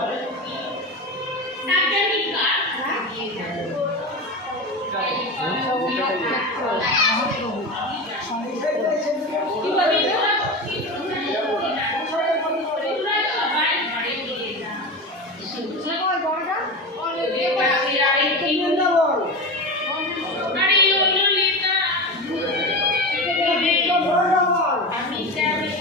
Thank you.